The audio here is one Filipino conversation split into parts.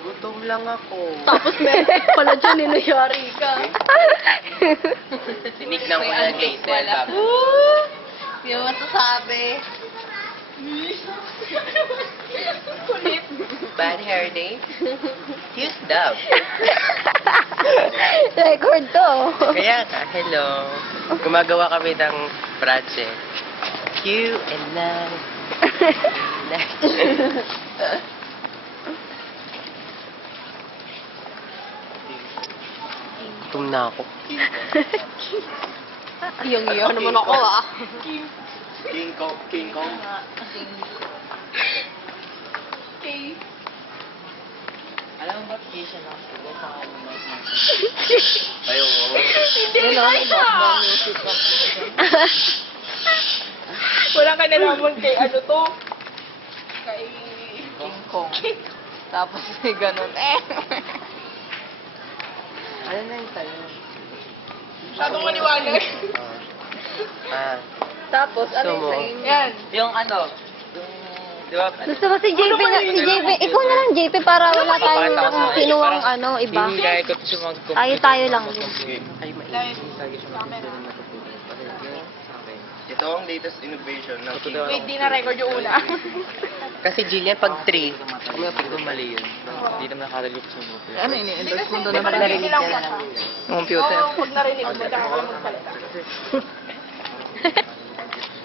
Gutom lang ako. Tapos meron pala dyan, ninayari ka. Tinignan ko yan, Hazel. Sabi, Hindi mo masasabi. Kulit. bad hair day? Use Dove. Record to. Kaya ka, hello. Gumagawa kami ng project. Q and nice. Gutom na ako. Iyong-iyo naman ako ah. King Kong. King Kong. Okay. Alam mo ba, Keisha na ako? Ayaw mo. Hindi na siya. Wala ka nalaman kay ano to. Kay... King Kong. Tapos may ganun. Ano na yung tayo? Masyadong maliwanag. Tapos, ano Gusto mo? yung sa'yo? Yan. Yung ano? Yung... Di ba? Gusto mo si JP na, si JP, ikaw na lang JP para wala tayong kinuwang ano, iba. Hindi kaya ko siya Tayo lang din. Ay, Dahil camera. Ito ang latest innovation ng King Wait, di na-record yung una. Kasi Jillian, pag 3, kami pag mali yun. Hindi naman nakalagay sa movie. Ano, ini-endorse mo doon Di ba naman narinig lang ka siya? na ng computer. Oo, pag narinig mo, tsaka kayo magsalita.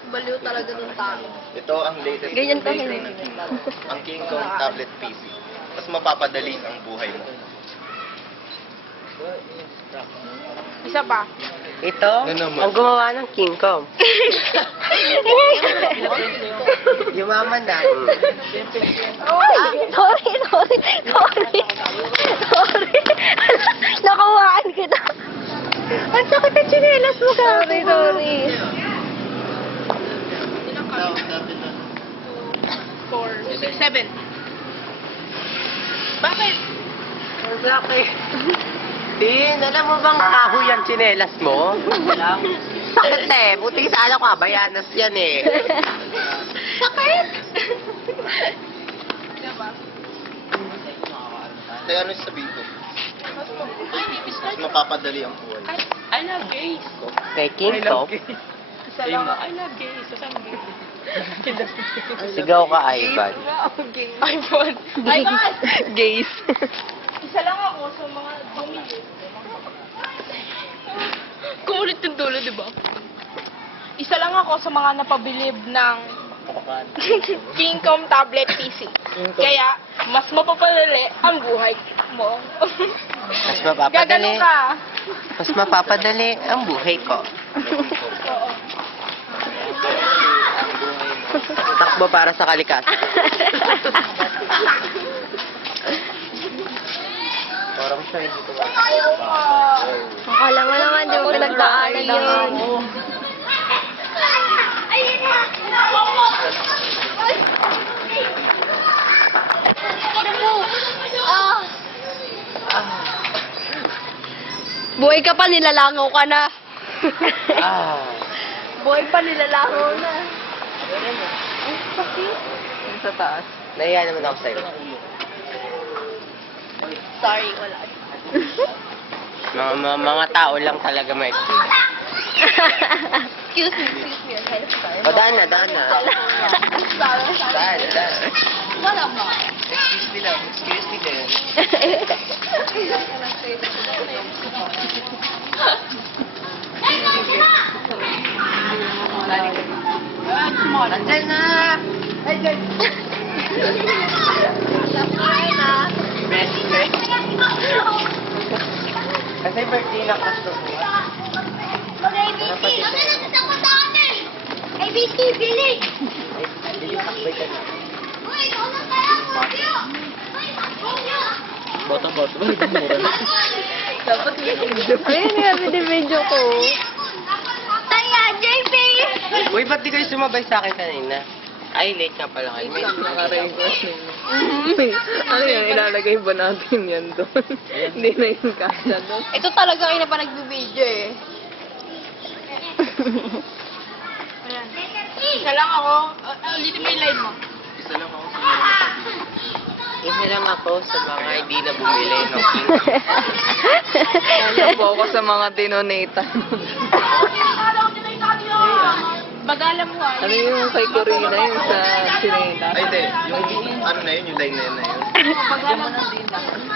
Baliw talaga ng tao. Ito ang latest Ganyan pa innovation hindi. ng King Kong. Ang King Kong tablet PC. Mas mapapadali ang buhay mo. Isa pa. Ito, Ano naman? ang gumawa ng King Kong. Yumaman na. Sorry. Nakawaan kita. Ang sakit ang chinelas mo ka. Sorry. Ilang kami? 4, 6, 7. Bakit? Bakit? Din, alam mo bang kahoy ang tsinelas mo? Sakit eh. Buti sana ko, bayanas yan eh. Sakit! Diba? Kaya ano sabihin ko? Mas mapapadali ang buhay. I love gays. Kay King Kong, Isa lang. I love gays. Sasama gays. sigaw ka, Ivan. iPhone. iPhone! Gays. Isa lang ako sa mga bumili. Kumulit yung dulo, di ba? Isa lang ako sa mga napabilib ng King Kong tablet PC. Kaya, mas mapapadali ang buhay mo. Mas Gaganon mapapadali. ka. Mas mapapadali ang buhay ko. Oo. Takbo para sa kalikasan. Parang siya hindi ko Ayaw ka. Akala mo naman, di mo pinagdaanan yun. Buhay ka pa, nilalangaw ka na. Ah. Buhay pa, nilalangaw na. Yung sa taas. Nahiya naman ako sa'yo. Sorry, wala. Mga tao lang talaga may experience. Excuse me. Sorry. O, daan na. Daan. Wala mo. Excuse me lang. Excuse me din. Nandyan na! Best friend. Kasi birthday na kaso ko. ABC Village! Hindi yung takbay ka na. Boto. Dapat may video. Ayun nga, video ko. Taya, JP! Uy, ba't di kayo sumabay sa akin kanina? Ay, late nga pala kayo. May Naka-reverse na yun. Ano yan, ilalagay ba natin yan doon? Hindi na yung kasya doon. Ito talaga kayo na pa nagbibideo eh. Ayan. Isa lang ako. Ulitin mo yung line mo. Isa lang ako sa mga napabili. Isa lang ako sa mga hindi na bumili ng King. Ano po ako sa mga dinonata. Bagala mo ah. Ano yung kay Corina yun sa sineta? Ay, hindi. Yung ano na yun, yung line na yun na yun. Bagala mo.